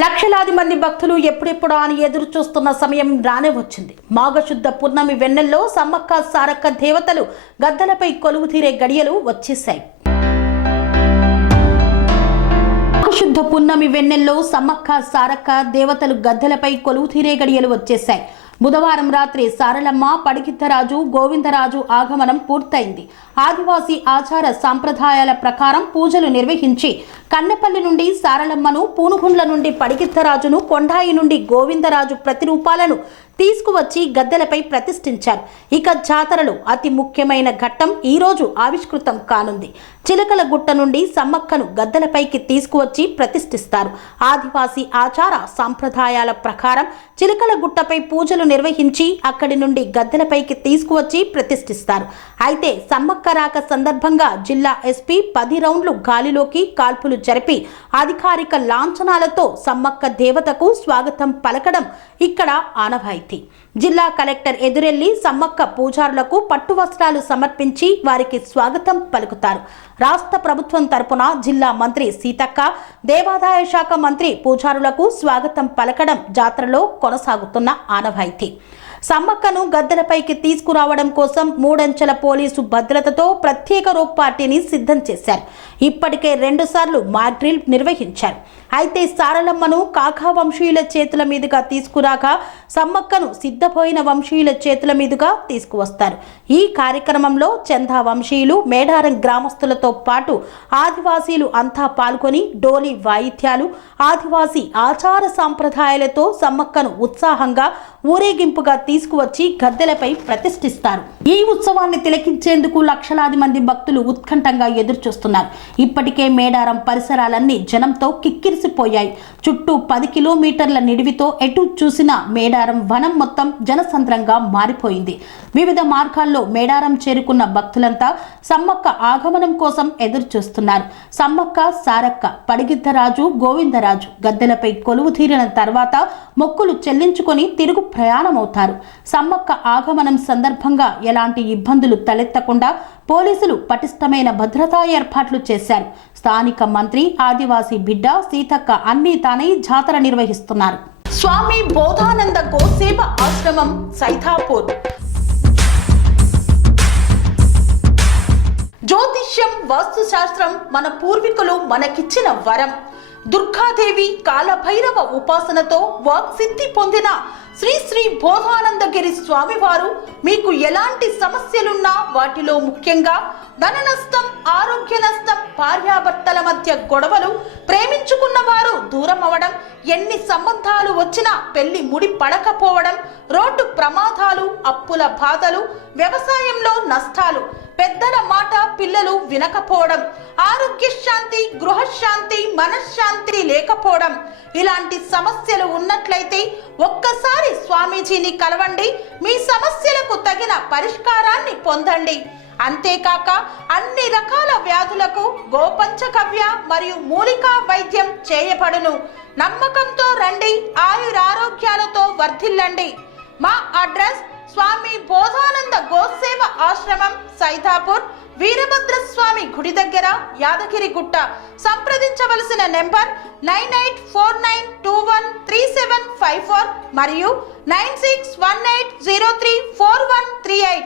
లక్షలాది మంది భక్తులు ఎప్పుడెప్పుడా అని ఎదురు చూస్తున్న సమయం రానే వచ్చింది. మాఘశుద్ధ పున్నమి వెన్నెల్లో సమ్మక్క సారక్క దేవతలు గద్దలపై కొలువు తీరే గడియలు వచ్చేశాయి. మాఘశుద్ధ పున్నమి వెన్నెల్లో సమ్మక్క సారక్క దేవతలు గద్దలపై కొలువు తీరే గడియలు వచ్చేశాయి. బుధవారం రాత్రి సారలమ్మ, పడిగిద్దరాజు, గోవిందరాజు ఆగమనం పూర్తయింది. ఆదివాసీ ఆచార సంప్రదాయాల ప్రకారం పూజలు నిర్వహించి కన్నెపల్లి నుండి సారలమ్మను, పూనుగుండ్ల నుండి పడిగిద్దరాజును, కొండాయి నుండి గోవిందరాజు ప్రతిరూపాలను తీసుకువచ్చి గద్దెలపై ప్రతిష్ఠించారు. ఇక జాతరలో అతి ముఖ్యమైన ఘట్టం ఈ రోజు ఆవిష్కృతం కానుంది. చిలకల గుట్ట నుండి సమ్మక్కను గద్దెలపైకి తీసుకువచ్చి ప్రతిష్ఠిస్తారు. ఆదివాసీ ఆచార సంప్రదాయాల ప్రకారం చిలకల గుట్టపై పూజలు నిర్వహించి అక్కడి నుండి గద్దెలపైకి తీసుకువచ్చి ప్రతిష్ఠిస్తారు. అయితే సమ్మక్క రాక సందర్భంగా జిల్లా ఎస్పీ 10 రౌండ్లు గాలిలోకి కాల్పులు జరిపి అధికారిక లాంఛనాలతో సమ్మక్క దేవతకు స్వాగతం పలకడం ఇక్కడ ఆనవాయితీ. జిల్లా కలెక్టర్ ఎదురెళ్లి సమ్మక్క పూజారులకు పట్టు వస్త్రాలు సమర్పించి వారికి స్వాగతం పలుకుతారు. రాష్ట్ర ప్రభుత్వం తరపున జిల్లా మంత్రి సీతక్క, దేవాదాయ శాఖ మంత్రి పూజారులకు స్వాగతం పలకడం జాతరలో కొనసాగుతున్న ఆనవాయితీ. సమ్మక్కను గద్దెలపైకి తీసుకురావడం కోసం 3 అంచెల పోలీసు భద్రతతో ప్రత్యేక రోప్ పార్టీని సిద్ధం చేశారు. ఇప్పటికే 2 సార్లు మాక్ డ్రిల్ నిర్వహించారు. అయితే సారలమ్మను కాకా వంశీయుల చేతుల మీదుగా తీసుకురాక సమ్మక్కను సిద్ధపోయిన వంశీయుల చేతుల మీదుగా తీసుకువస్తారు. ఈ కార్యక్రమంలో చందా వంశీయులు, మేడారం గ్రామస్తులతో పాటు ఆదివాసీలు అంతా పాల్గొని డోలి వాయిద్యాలు, ఆదివాసీ ఆచార సంప్రదాయాలతో సమ్మక్కను ఉత్సాహంగా ఊరేగింపుగా తీసుకువచ్చి గద్దెలపై ప్రతిష్ఠిస్తారు. ఈ ఉత్సవాన్ని తిలకించేందుకు లక్షలాది మంది భక్తులు ఉత్కంఠంగా ఎదురుచూస్తున్నారు. ఇప్పటికే మేడారం పరిసరాలన్నీ జనంతో కిక్కిరిసిపోయాయి. చుట్టూ 10 కిలోమీటర్ల నిడివితో ఎటు చూసినా మేడారం వనం మొత్తం జనసంద్రంగా మారిపోయింది. వివిధ మార్గాల్లో మేడారం చేరుకున్న భక్తులంతా సమ్మక్క ఆగమనం కోసం ఎదురు చూస్తున్నారు. సమ్మక్క సారక్క, పడిగిద్దరాజు, గోవిందరాజు గద్దెలపై కొలువు తీరిన తర్వాత మొక్కులు చెల్లించుకొని తిరుగు ప్రయాణమవుతారు. సమ్మక్క ఆగమనం సందర్భంగా ఎలాంటి ఇబ్బందులు తలెత్తకుండా పోలీసులు పటిష్టమైన భద్రతా ఏర్పాట్లు చేశారు. స్థానిక మంత్రి, ఆదివాసీ బిడ్డ సీతక్క అన్ని తానే జాతర నిర్వహిస్తున్నారు. స్వామి బోధానంద గోసేవ ఆశ్రమం, సైతాపూర్. జ్యోతిష్యం, వాస్తుశాస్త్రం మన పూర్వీకులు మనకిచ్చిన వరం. దుర్గాదేవి, కాలభైరవ ఉపాసనతో వాక్సిద్ధి పొందిన శ్రీ శ్రీ బోధానందగిరి స్వామివారు మీకు ఎలాంటి సమస్యలున్నా, వాటిలో ముఖ్యంగా ధన నష్టం, ఆరోగ్య నష్టం, భార్యాభర్తల మధ్య గొడవలు, ప్రేమించుకున్న వారు దూరం అవడం, ఎన్ని సంబంధాలు వచ్చినా పెళ్లి ముడి పడకపోవడం, రోడ్డు ప్రమాదాలు, అప్పుల బాధలు, వ్యవసాయంలో నష్టాలు, పెద్దల మాట పిల్లలు వినకపోవడం, ఆరోగ్య శాంతి, గృహశాంతి, మనశ్శాంతి లేకపోవడం, ఇలాంటి సమస్యలు ఉన్నట్లయితే ఒక్కసారి స్వామీజీని కలవండి. మీ సమస్యలకు తగిన పరిష్కారాన్ని పొందండి. అంతేకాక అన్ని రకాల వ్యాధులకు గోపంచకవ్య మరియు మూలికా వైద్యం చేయబడును. నమ్మకంతో రండి, ఆయురారోగ్యాలతో వర్ధిల్లండి. మా అడ్రస్ స్వామి బోధానంద గోసేవ ఆశ్రమం, సైతాపూర్, వీరభద్రస్వామి గుడి దగ్గర, యాదగిరిగుట్ట. సంప్రదించవలసిన నెంబర్ 9849213754 మరియు 9618034138.